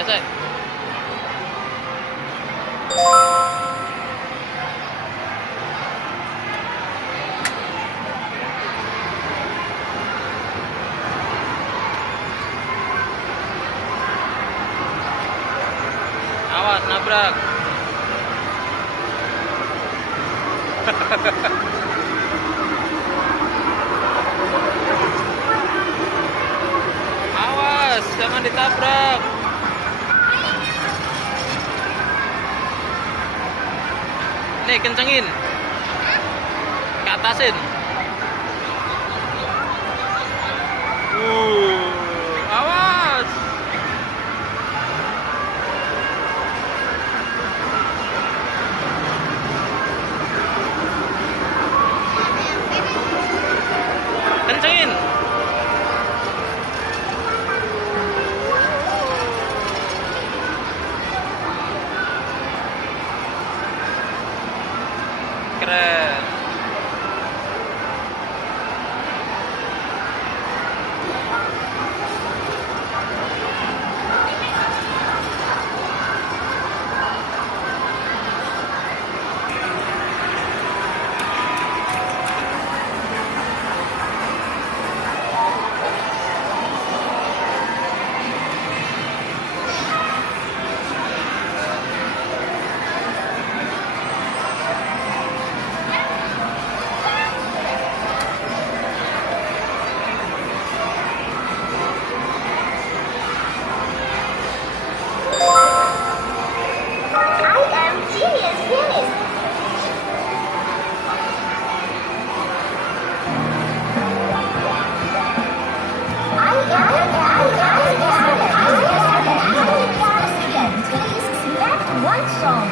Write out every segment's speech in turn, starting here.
Gesek. Awas nabrak. Awas, jangan ditabrak. Nih, kencengin. Ke atasin. Awas. Kencengin. Keren. One song.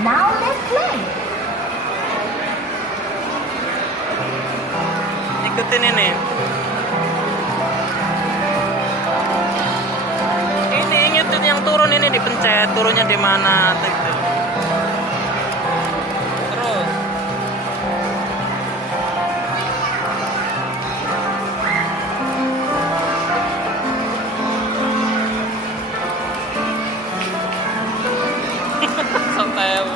Now let's play. Ikutin ini. Ini ingetin yang turun ini dipencet, turunnya di mana gitu. Terus. Sampai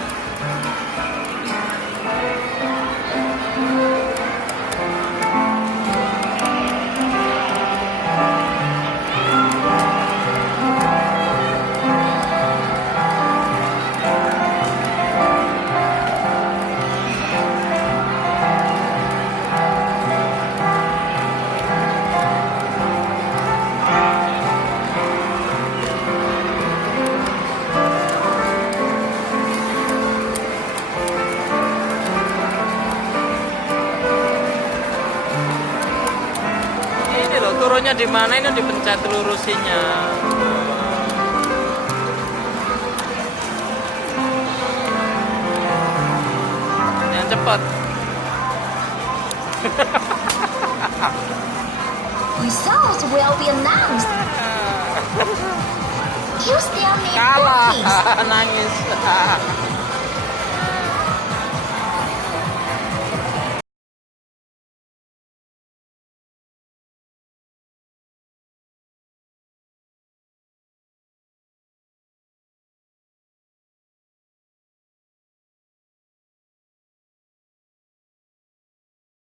turunnya di mana ini dipencet lurusinya. Yang cepat. Results will be announced. You still need Kalah, cookies. nangis.